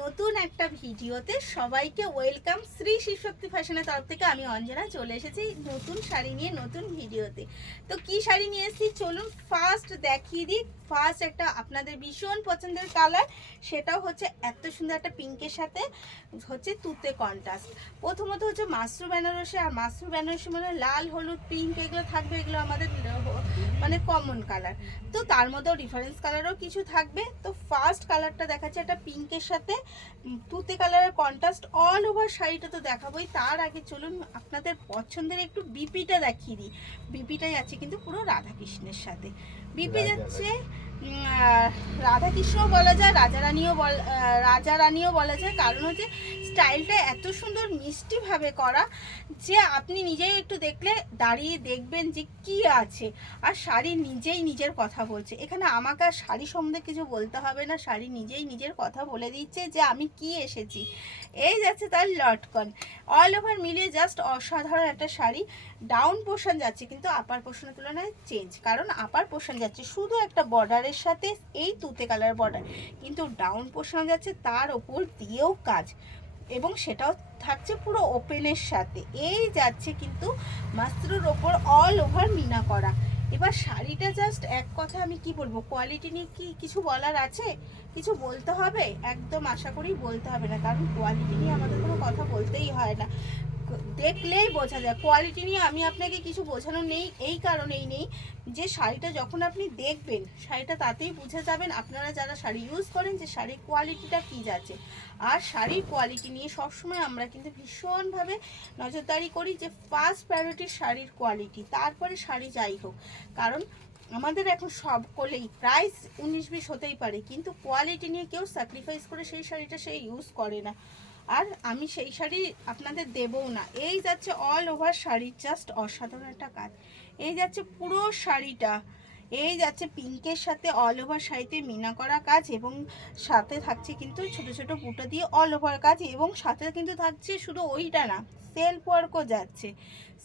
নতুন একটা ভিডিওতে সবাইকে ওয়েলকাম। শ্রী শিবশক্তি ফ্যাশনের তরফ থেকে আমি অঞ্জনা চলে এসেছি নতুন শাড়ি নিয়ে নতুন ভিডিওতে। তো কি শাড়ি নিয়ে এসেছি চলুন ফার্স্ট দেখিয়ে দিই। ফার্স্ট একটা আপনাদের ভীষণ পছন্দের কালার, সেটাও হচ্ছে এত সুন্দর একটা পিঙ্কের সাথে হচ্ছে তুতে কন্ট্রাস্ট। প্রথমত হচ্ছে মাশরু বেনারসি, আর মাশরু বেনারসি মানে লাল হলুদ পিঙ্ক এগুলো থাকবে, এগুলো আমাদের মানে কমন কালার। তো তার মধ্যেও ডিফারেন্স কালারও কিছু থাকবে। তো ফার্স্ট কালারটা দেখাচ্ছে একটা পিঙ্কের সাথে তুতে কালারের কন্ট্রাস্ট অল ওভার শাড়িটা তো দেখাবোই। তার আগে চলুন আপনাদের পছন্দের একটু বিপিটা দেখিয়ে দিই। বিপিটা যাচ্ছে কিন্তু পুরো রাধাকৃষ্ণের সাথে। বিপি যাচ্ছে রাধাকৃষ্ণও বলা যায়, রাজা রানীও বলা যায়। কারণ হচ্ছে স্টাইলটা এত সুন্দর মিষ্টিভাবে করা যে আপনি নিজেই একটু দেখলে দাঁড়িয়ে দেখবেন যে কি আছে। আর শাড়ি নিজেই নিজের কথা বলছে, এখানে আমাকে আর শাড়ি সম্বন্ধে কিছু বলতে হবে না, শাড়ি নিজেই নিজের কথা বলে দিচ্ছে যে আমি কি এসেছি। এই যাচ্ছে তার লটকন, অল ওভার মিলিয়ে জাস্ট অসাধারণ একটা শাড়ি। ডাউন পোর্শন যাচ্ছে কিন্তু আপার পোর্শনের তুলনায় চেঞ্জ, কারণ আপার পোর্শন যাচ্ছে শুধু একটা বর্ডারের সাথে এই তুতে কালার বর্ডার, কিন্তু ডাউন পোর্শন যাচ্ছে তার ওপর দিয়েও কাজ, এবং সেটাও থাকছে পুরো ওপেনের সাথে। এই যাচ্ছে কিন্তু মাস্ত্রুর ওপর অল ওভার মিনা করা। এবার শাড়িটা জাস্ট এক কথা আমি কি বলবো, কোয়ালিটি নিয়ে কি কিছু বলার আছে? কিছু বলতে হবে? একদম আশা করি বলতে হবে না, কারণ কোয়ালিটি নিয়ে আমাদের কোনো কথা বলতেই হয় না, দেখলেই বোঝা যায়। কোয়ালিটি নিয়ে আমি আপনাকে কিছু বোঝানো নেই, এই কারণেই নেই যে শাড়িটা যখন আপনি দেখবেন শাড়িটা তাতেই বুঝে যাবেন আপনারা যারা শাড়ি ইউজ করেন যে শাড়ির কোয়ালিটিটা কী যাচ্ছে। আর শাড়ির কোয়ালিটি নিয়ে সবসময় আমরা কিন্তু ভীষণভাবে নজরদারি করি যে ফার্স্ট প্রায়োরিটি শাড়ির কোয়ালিটি, তারপরে শাড়ি যাই হোক। কারণ আমাদের এখন সকলেই প্রাইস 19-20 হতেই পারে, কিন্তু কোয়ালিটি নিয়ে কেউ স্যাক্রিফাইস করে সেই শাড়িটা সে ইউজ করে না, আর আমি সেই শাড়ি আপনাদের দেবও না। এই যাচ্ছে অল ওভার শাড়ি, জাস্ট অসাধারণ একটা কাজ। এই যাচ্ছে পুরো শাড়িটা, এই যাচ্ছে পিঙ্কের সাথে অল ওভার শাড়িতে মিনা করা কাজ, এবং সাথে থাকছে কিন্তু ছোট ছোট বুটো দিয়ে অল ওভার কাজ, এবং সাথে কিন্তু থাকছে শুধু ওইটা না, সেলফ ওয়ার্কও যাচ্ছে।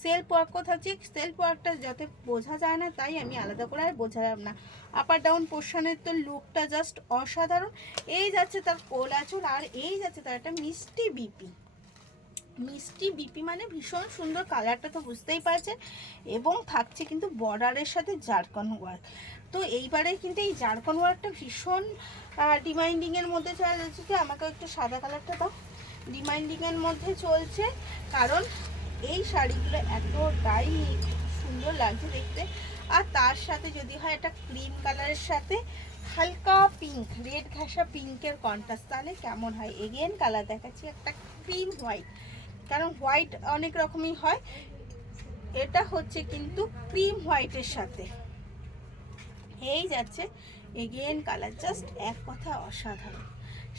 সেলফ ওয়ার্কও থাকছে, সেলফ ওয়ার্কটা যাতে বোঝা যায় না তাই আমি আলাদা করে আর বোঝালাম না। আপার ডাউন পোর্শনের তো লুকটা জাস্ট অসাধারণ। এই যাচ্ছে তার কোল আঁচল, আর এই যাচ্ছে তার একটা মিষ্টি বিপি। মিষ্টি বিপি মানে ভীষণ সুন্দর, কালারটা তো বুঝতেই পারছেন, এবং থাকছে কিন্তু বর্ডারের সাথে জারকন ওয়ার্ক। তো এইবারে কিন্তু এই জারকন ওয়ার্কটা ভীষণ ডিমান্ডিংয়ের মধ্যে চলছে। কি আমাকে একটু সাদা কালারটা দাও। ডিমান্ডিংয়ের মধ্যে চলছে, কারণ এই শাড়িগুলো এতটাই সুন্দর লাগছে দেখতে। আর তার সাথে যদি হয় একটা ক্রিম কালারের সাথে হালকা পিঙ্ক, রেড ঘাসা পিঙ্কের কন্ট্রাস্ট, তাহলে কেমন হয়। এগেন কালার দেখাচ্ছি একটা ক্রিম হোয়াইট, কারণ হোয়াইট অনেক রকমই হয়, এটা হচ্ছে কিন্তু ক্রিম হোয়াইটের সাথে। এই যাচ্ছে এগেন কালার, জাস্ট এক কথা অসাধারণ।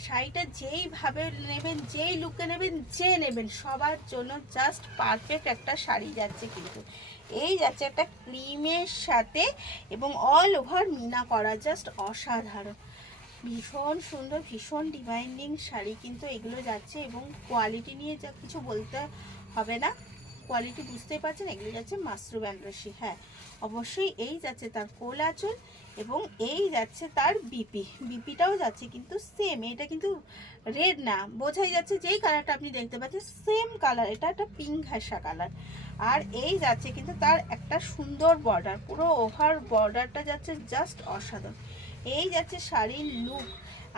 শাড়িটা যেইভাবে নেবেন, যেই লুকে নেবেন, যে নেবেন সবার জন্য জাস্ট পারফেক্ট একটা শাড়ি যাচ্ছে কিন্তু। এই যাচ্ছে একটা ক্রিমের সাথে এবং অল ওভার মিনা করা, জাস্ট অসাধারণ, ভীষণ সুন্দর, ভীষণ ডিমান্ডিং শাড়ি কিন্তু এগুলো যাচ্ছে। এবং কোয়ালিটি নিয়ে যা কিছু বলতে হবে না, কোয়ালিটি বুঝতেই পারছেন। এগুলো যাচ্ছে মাশরু বেনারসি, হ্যাঁ অবশ্যই। এই যাচ্ছে তার কোল আঁচল, এবং এই যাচ্ছে তার বিপি। বিপিটাও যাচ্ছে কিন্তু সেম, এটা কিন্তু রেড না, বোঝাই যাচ্ছে যেই কালারটা আপনি দেখতে পাচ্ছেন সেম কালার, এটা একটা পিঙ্ক ঘাসা কালার। আর এই যাচ্ছে কিন্তু তার একটা সুন্দর বর্ডার, পুরো ওভার বর্ডারটা যাচ্ছে জাস্ট অসাধারণ। এই যাচ্ছে শাড়ির লুক।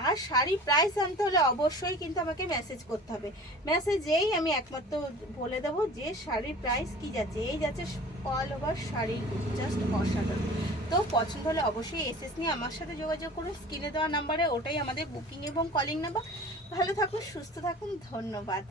আর শাড়ি প্রাইস জানতে হলে অবশ্যই কিন্তু আমাকে মেসেজ করতে হবে, মেসেজেই আমি একমাত্র বলে দেবো যে শাড়ির প্রাইস কি যাচ্ছে। এই যাচ্ছে অল ওভার শাড়ির লুক, জাস্ট অসাধারণ। তো পছন্দ হলে অবশ্যই এসএস নিয়ে আমার সাথে যোগাযোগ করুন, স্ক্রিনে দেওয়া নাম্বারে, ওটাই আমাদের বুকিং এবং কলিং নাম্বার। ভালো থাকুন, সুস্থ থাকুন, ধন্যবাদ।